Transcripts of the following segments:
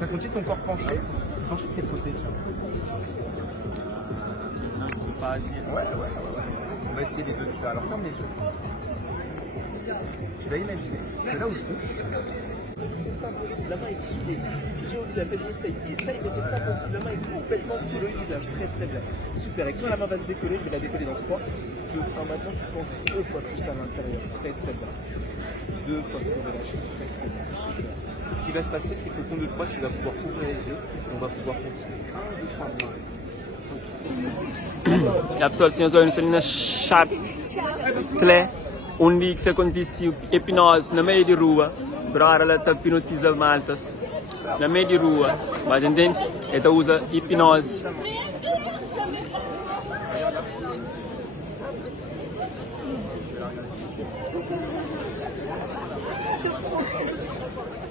T'as senti ton corps penché? Penché de quel côté, tiens? Ouais. On va essayer les deux. Alors ferme les yeux. Tu vas imaginer que là où je touche, c'est impossible. La main est soudée. Géo-Elisabeth essaye, mais c'est impossible. La main est complètement collée au visage. Très bien. Super. Et quand la main va se décoller, je vais la décoller dans 3, 2, 1. Maintenant, tu penses 2 fois plus à l'intérieur. Très bien. 2 fois plus relâché. Très bien. Super. Ce qui va se passer, c'est qu'au compte de 3, tu vas pouvoir ouvrir les yeux et on va pouvoir continuer. 1, 2, 3, 1. E a pessoa assim, os olhos ali na chatle, onde que se acontece hipnose na meio de rua, para ela está hipnotiza maltas, na meio de rua, mas entende? Ela usa hipnose.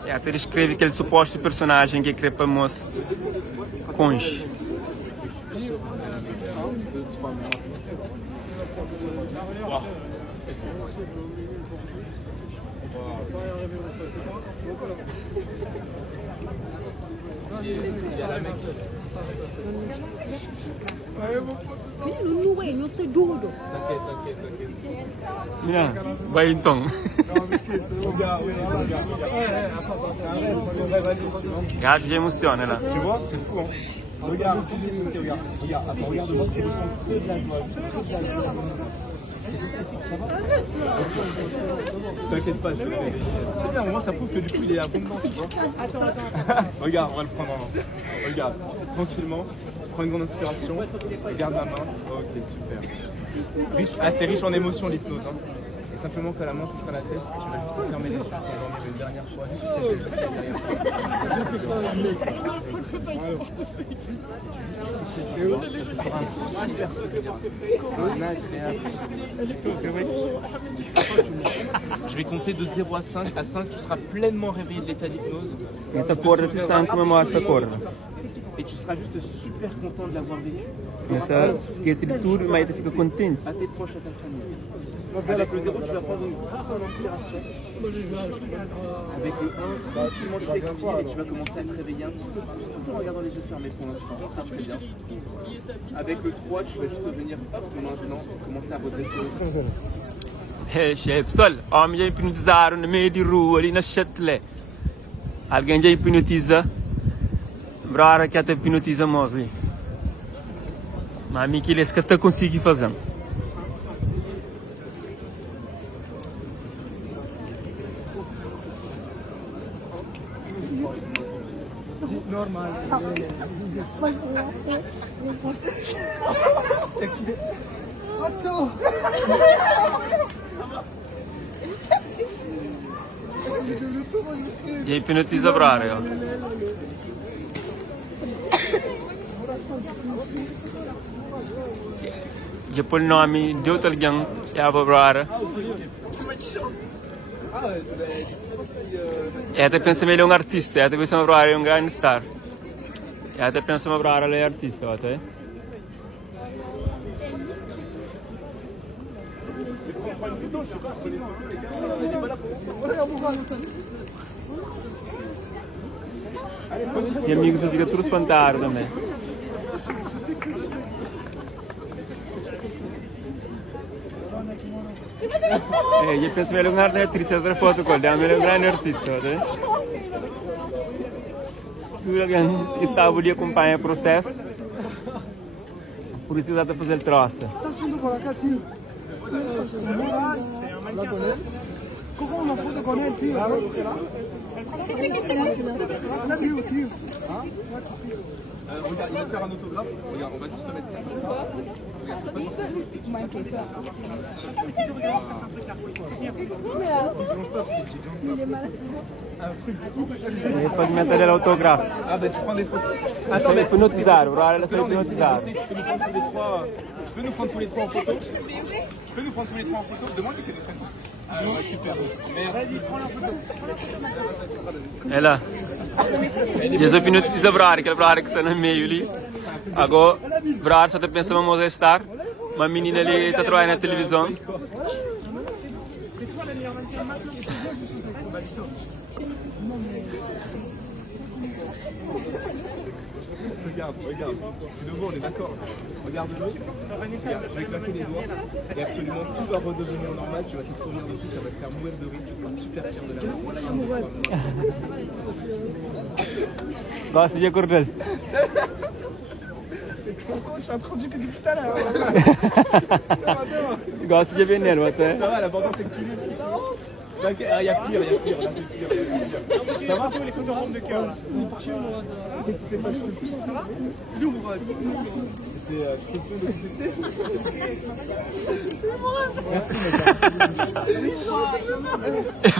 E até descreve aquele suposto personagem que é famoso, Conche. Não estou duro. Mira, vai então. Gajo de emociona là. Tu vois, c'est fou, hein. Regarde, regarde-moi, tu ressens que de la joie. T'inquiète pas, c'est bien, au moins ça prouve que du coup il est abondant, tu vois. Attends. Regarde, on va le prendre en main. Regarde, tranquillement, prends une grande inspiration, regarde la main. Ok, super. Riche, c'est riche en émotions l'hypnose. Hein. Et simplement quand la main touchera la tête, tu vas juste fermer les yeux pour t'endormir une dernière fois. Je vais compter de 0 à 5. À 5, tu seras pleinement réveillé de l'état d'hypnose. Et tu seras juste super content de l'avoir vécu. Esquece de tudo, mas tu fica contente. À tes proches, à ta famille. Avec le 0, tu vas prendre une grande inspiration. Avec le 1, tranquillement, tu expires et tu vas commencer à te réveiller un petit peu plus, toujours en gardant les yeux fermés pour l'instant. Ça, tu fais bien. Avec le 3, tu vas juste venir, hop, maintenant, commencer à redresser. Pessoal, homem já hipnotizaram no meio de rua, ali na chatle. Alguém já hipnotiza. Brara que até hipnotiza nós ali. Mas a mim que eles que até conseguem fazer. Normal. Já hipnotiza Brara, ó. Já põe o nome de outro alguém que é a Brara. E até pensa que ele é um artista, até pensa que Brara é um grande star. E até pensa que Brara é artista, até. E amigos ficam todos espantados também. Eu penso que ele é um grande artista, outra foto com ele é um grande artista, né? Se alguém estava ali acompanha o processo, por isso está a fazer o troço. Está sendo por acá, tio. Como uma foto com ele, tio? Olha, tio. Regarde, il va faire un autographe. Regarde, on va juste te mettre ça. E pode meter ele autografo. Ah ben tu prends des photos. Attends, mais hipnotizaram, Brara ela foi hipnotizada. Tu peux nous prendre tous les trois en photo? Tu peux nous prendre tous les trois en photo? Demande-lui que tu prennes. Ah ouais, super. Merci. Prends la photo. Ela. Já hipnotiza Brara, aquela Brara que está no meio ali. Agora, Brara só está pensando em mostrar. Uma menina ali está trabalhando na televisão. Regarde, regarde. De nouveau, on est d'accord. Regarde-le. Regarde, je vais claquer les doigts. Et absolument tout va redevenir normal. Tu vas te sourire dessus, ça va te faire mourir de rire. Tu seras super fier de la vie. Bah, c'est bien Cordel. Je suis en train de dire que depuis tout à l'heure. Bah, c'est bien elle, ouais. Ça va, l'important c'est que tu lis. Il y a pire, il y a pire. Ça va tous les concurrents de cœur? Qu'est-ce qui s'est passé? C'était question de société.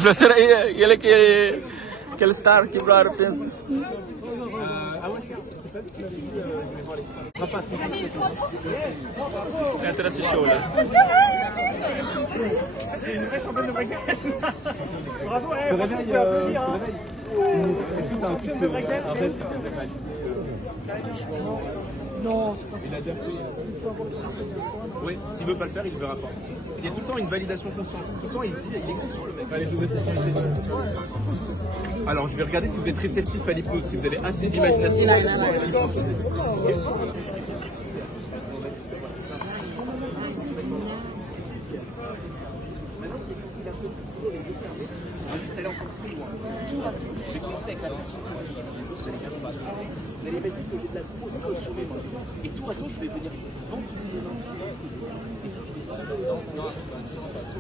Merci, mec. Quelle star qui va repenser? Ah ouais, c'est pas lui qui m'avait dit je vais voir les femmes. Entra esse show là. C'est une vraie championne de breakdance. Bravo, Je te réveille. Est-ce que t'as un truc de breakdance? En fait, Non, c'est pas ça. il a déjà fait. Oui, s'il veut pas le faire, il ne le verra pas. Il y a tout le temps une validation consciente. Tout le temps, il se dit, il existe sur le mec. Allez, je vous laisse sécuriser. Alors, je vais regarder si vous êtes réceptif à l'hypnose, si vous avez assez d'imagination. Juste aller encore plus loin. Tour à tour, je vais commencer avec la personne que vous allez bien me battre. Vous allez mettre que j'ai de la grosse colle sur mes mains. Et tour à tour, je vais venir ventouiller les mains. Et tout, je vais surface.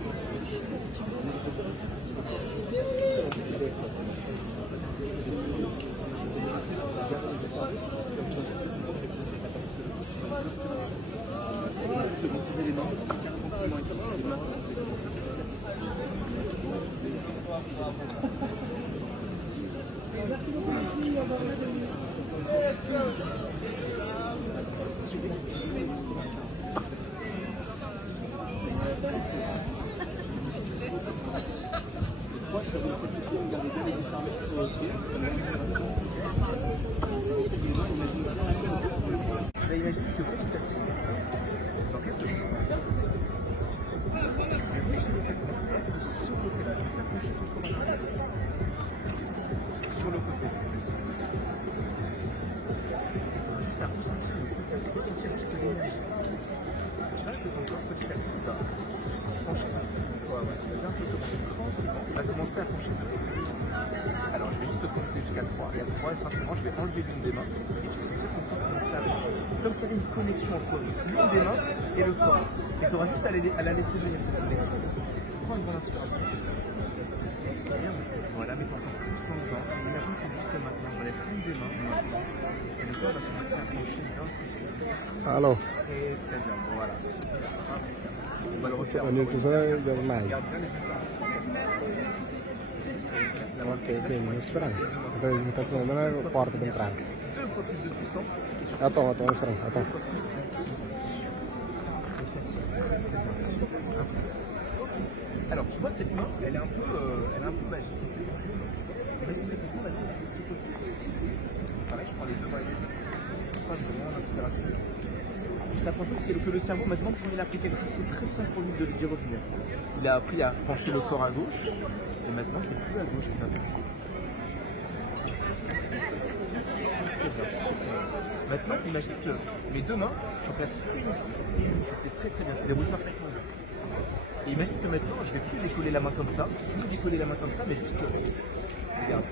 À pencher. Alors je vais juste compter jusqu'à 3. Et à 3, simplement, je vais enlever l'une des mains. Et tu sais que ton corps commence à avancer. Comme s'il y avait une connexion entre l'une des mains et le corps. Et tu auras juste à la laisser venir cette connexion. Prends une bonne inspiration. Bien. Voilà, mets-toi encore plus dans le bain. Et imagine que juste maintenant, on lève une des mains. Et le corps va commencer à pencher d'un côté. Halo. Très très bien. Voilà. On va le refaire. On est tous normal. Regarde bien les yeux. Ok, quindi esperando. Adesso non è la porta d'entrata. Deux fois plus de puissance. Attends, attends. Alors, tu vois, cette main, elle est un peu magique. Imagine que cette main, elle est de ce côté. Pareil, je prends les deux mains ici. C'est pas vraiment l'inspiration. Je t'apprends que le cerveau, maintenant, quand il a appris quelque chose, c'est très simple pour lui de d'y revenir. Il a appris à pencher le corps à gauche, et maintenant, c'est plus à gauche que ça fait. Maintenant, imagine que mes deux mains, j'en place une ici et une ici. C'est très très bien, ça déroule parfaitement. Et imagine que maintenant, je vais plus décoller la main comme ça, plus décoller la main comme ça, mais juste, regarde,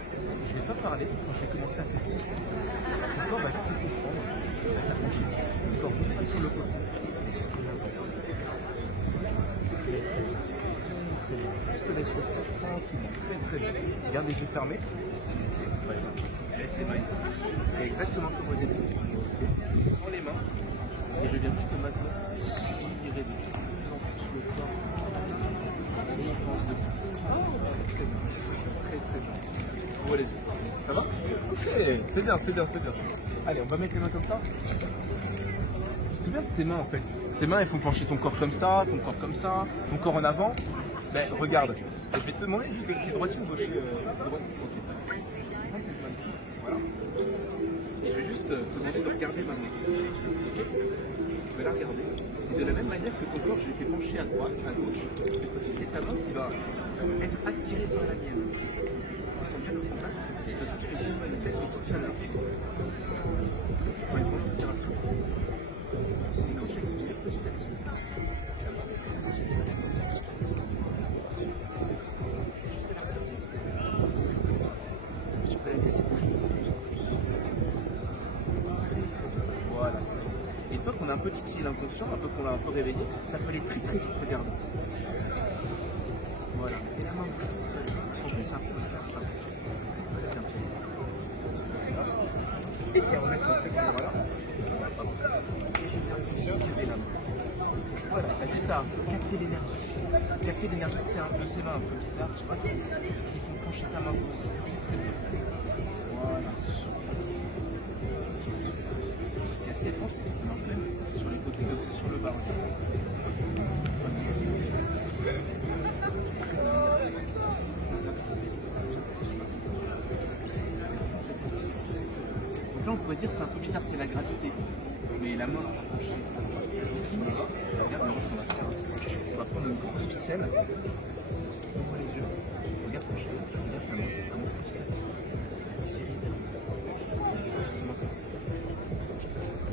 je ne vais pas parler quand je vais commencer à faire ceci. Ton corps va tout comprendre, il va faire pencher le corps pas sur le côté. Juste laisse le faire tranquillement, très bien. Garde les yeux fermés. Avec les mains ici. C'est exactement comme au début. Je prends les mains et je viens juste maintenant tirer de plus en plus le corps. Et on pense de plus en plus. Très bien. Ouvre les yeux. Ça va? Ok, c'est bien. Allez, on va mettre les mains comme ça. C'est bien tes mains en fait. Ces mains elles font pencher ton corps comme ça, ton corps comme ça, ton corps en avant. Ben regarde, je vais te demander, je suis droit ou gauche. Voilà. Et je vais juste te demander de regarder ma main. Okay. Je vais la regarder. Et de la même manière que ton corps, je l'ai fait pencher à droite, à gauche. Cette fois-ci, c'est ta main qui va être attirée par la mienne. ressens bien l'impact de ce que tu fais bien mal fait, mais tu tiens là. Pour une bonne inspiration. Et quand tu expires petit à petit, tu peux la laisser briller. Voilà, c'est bon. Et une fois qu'on a un peu titillé l'inconscient, un peu qu'on l'a un peu réveillé, ça peut aller très très vite, regarde. Voilà. Et la main bouge toute seule. Franchement, c'est un peu bizarre ça. Très bien. Et puis on met ton truc, voilà. Voilà, la guitare, il faut capter l'énergie. Capter l'énergie, c'est un peu, c'est là un peu bizarre, tu vois. Il faut pencher ta main aussi. Voilà. Ce qui est assez étrange, c'est que ça marche même sur les côtés, mais aussi sur le bas. Donc là, on pourrait dire que c'est un peu bizarre, c'est la gravité. Mais la main approchée. Regarde ce qu'on va faire. On va prendre une grosse ficelle. On ouvre les yeux. Regarde son cheveu. Regarde comment se pousse la ficelle. Justement comme ça.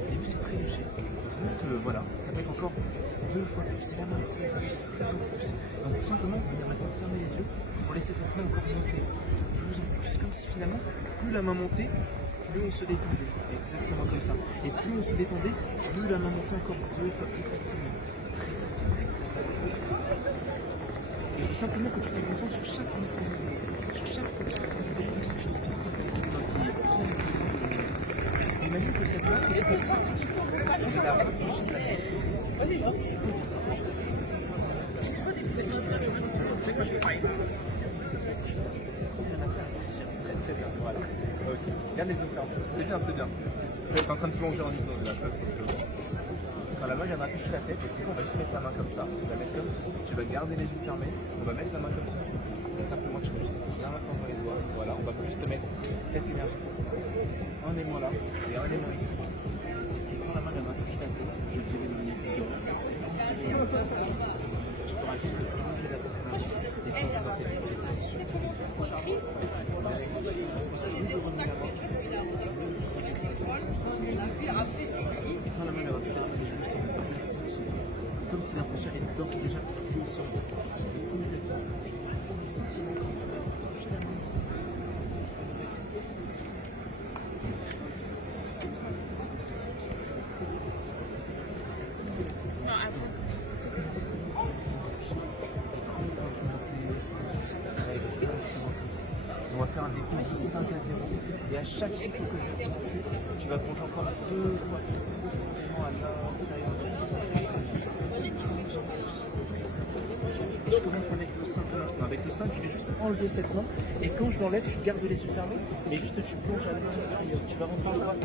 Au début, c'est très léger. Donc voilà, ça peut être encore 2 fois plus. C'est la main, c'est plus. Donc simplement, on va maintenant fermer les yeux pour laisser cette main encore monter. De plus en plus, comme si finalement, plus la main montait, plus on se détendait. Exactement comme ça. Et plus on se détendait, plus la main montait encore 2 fois plus facilement. Très très bien. Exactement comme ça. Et tout simplement que tu te concentres sur chaque mouvement. Sur chaque petit quelque chose qui se passe avec cette main qui est bien utilisée. Imagine que cette main, elle est comme ça. Je vais la rapprocher de la tête. Vas-y, vas-y. Très bien, voilà. Ok, regarde les yeux fermés. C'est bien, c'est bien. Ça va être en train de plonger en hypnose là, simplement. Quand la main viendra toucher la tête, et tu sais, on va juste mettre la main comme ça. On va mettre comme ceci. Tu vas garder les yeux fermés. On va mettre la main comme ceci. Et simplement, tu vas juste bien tendre les doigts. Voilà, on va juste te mettre cette énergie ici. Un aimant là et un aimant ici. Et quand la main viendra toucher la tête, je dirais de venir ici. Tu pourras juste plonger la tête et plonger dans cette état super. Quand la main va toucher les genoux, c'est comme si l'impression était d'ores et déjà plus sur moi. On va faire un décompte de 5 à 0 et à chaque chiffre que je vais commencer, tu vas plonger encore 2 fois à l'intérieur de et je commence avec le 5 maintenant. Avec le 5, je vais juste enlever cette main et quand je l'enlève, tu gardes les yeux fermés et juste tu plonges à l'intérieur. Tu vas rentrer en droite de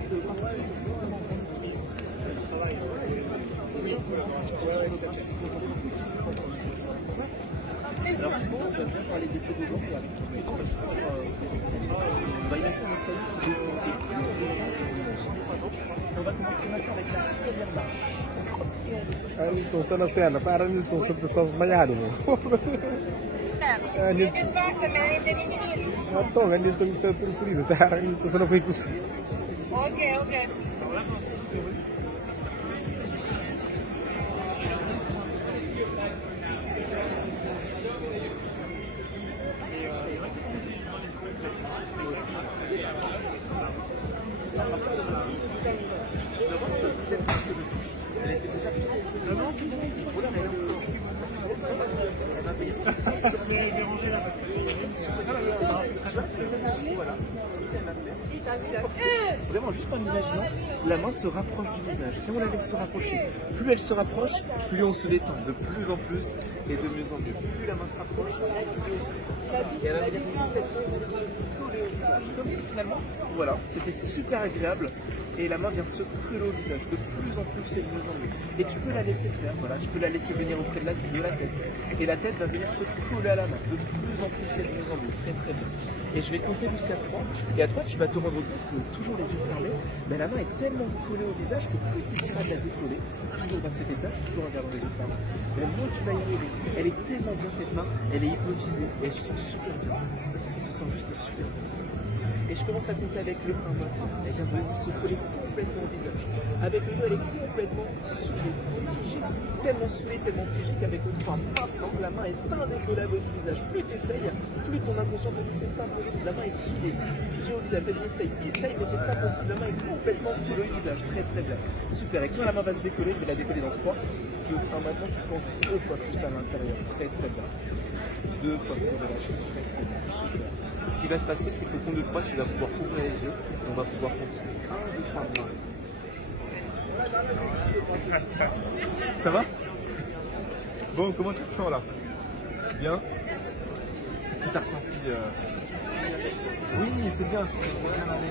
alors souvent, j'aime bien parler des pieds des gens pour aller tout le temps parce que on va imaginer un escalier qui descend et plus on descend, plus on s'en est pas dans. On va commencer maintenant avec la première marche. Nilton sa na cena, para Nilton sa pessoas banhado mo. Nilton, Nilton sa trufrido, para Nilton sa na foi kus. Okay. Cette marque que je touche, elle était déjà plus. Non, voilà, mais elle est encore. Parce que cette marque, elle va payer tout ça. Mais elle est dérangée là. Voilà, ce qu'elle a fait. Vraiment, juste en imaginant, la main se rapproche du visage. Et on la laisse se rapprocher. Plus elle se rapproche, plus on se détend. De plus en plus et de mieux en mieux. Plus la main se rapproche, plus on se détend. Et elle va venir se coller au visage. Comme si finalement, voilà, c'était super agréable. Et la main vient se coller au visage, de plus en plus et de mieux en mieux. Et tu peux la laisser faire, voilà, tu peux la laisser venir auprès de la tête. Et la tête va venir se coller à la main, de plus en plus et de mieux en mieux. Très très bien. Et je vais compter jusqu'à 3. Et à 3, tu vas te rendre compte que, toujours les yeux fermés, mais la main est tellement collée au visage que plus tu seras de la décoller, toujours dans cet état, toujours en gardant les yeux fermés, mais moins tu vas y arriver. Elle est tellement bien cette main, elle est hypnotisée, et elle se sent super bien. Elle se sens juste super concentré. Et je commence à compter avec le 1 maintenant. Elle vient de se coller complètement au visage. Avec le 2, elle est complètement saoulée, figée. Tellement saoulée, tellement figée qu'avec le 3, maintenant, la main est indécollable du visage. Plus tu essayes, plus ton inconscient te dit c'est impossible. La main est saoulée, figée au visage. Vas-y, essaye, mais c'est impossible. La main est complètement collée au visage. Très très bien. Super. Et quand la main va se décoller, je vais la décoller dans 3. Puis au 1 maintenant, tu penses 2 fois plus à l'intérieur. Très très bien. 2 fois plus relâché. Très très bien. Super. Ce qui va se passer, c'est qu'au compte de 3, tu vas pouvoir ouvrir les yeux et on va pouvoir continuer. 1, 2, 3, 1. Ça va? Bon, comment tu te sens là? Bien? Qu'est-ce que tu as ressenti? Oui, c'est bien, c'est bien allé.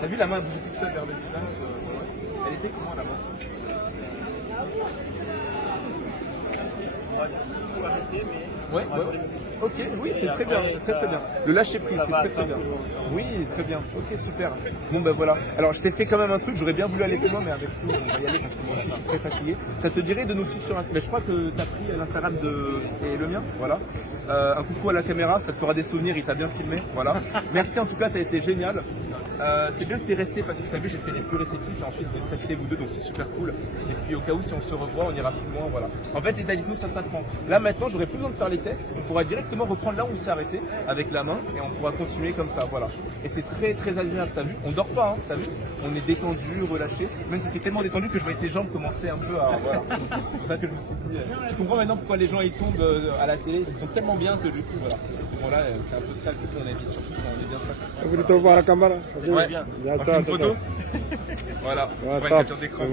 T'as vu la main bouger toute seule vers le visage? Elle était comment la main? Ouais. Ok, oui, c'est très bien, c'est très bien. Le lâcher prise, c'est très très bien. Oui, très bien. Ok, super. Bon ben voilà. Alors je t'ai fait quand même un truc, j'aurais bien voulu aller plus loin, mais avec tout, on va y aller parce que moi aussi je suis très fatigué. Ça te dirait de nous suivre sur Instagram? Mais je crois que tu as pris l'instagram et le mien, voilà. Un coucou à la caméra, ça te fera des souvenirs, il t'a bien filmé, voilà. Merci en tout cas, tu as été génial. C'est bien que tu es resté parce que tu as vu, j'ai fait les plus réceptifs et ensuite j'ai testé vous deux, donc c'est super cool. Et puis au cas où si on se revoit, on ira plus loin, voilà. En fait, l'état d'hypnose, ça s'apprend. Là maintenant, j'aurais plus besoin de faire les tests, on pourra directement reprendre là où on s'est arrêté avec la main et on pourra continuer comme ça, voilà. Et c'est très très agréable, t'as vu? On dort pas, hein, t'as vu? On est détendu, relâché. Même c'était tellement détendu que je voyais tes jambes commencer un peu à, voilà. C'est pour ça que je me suis dit, je comprends maintenant pourquoi les gens ils tombent à la télé, ils sont tellement bien que du coup, voilà. Bon là, c'est un peu sale que ton avis, surtout quand on est bien sale. Bonito para a câmara. Ouais, bien. Já On fait une photo. Voilà, on va une capture d'écran.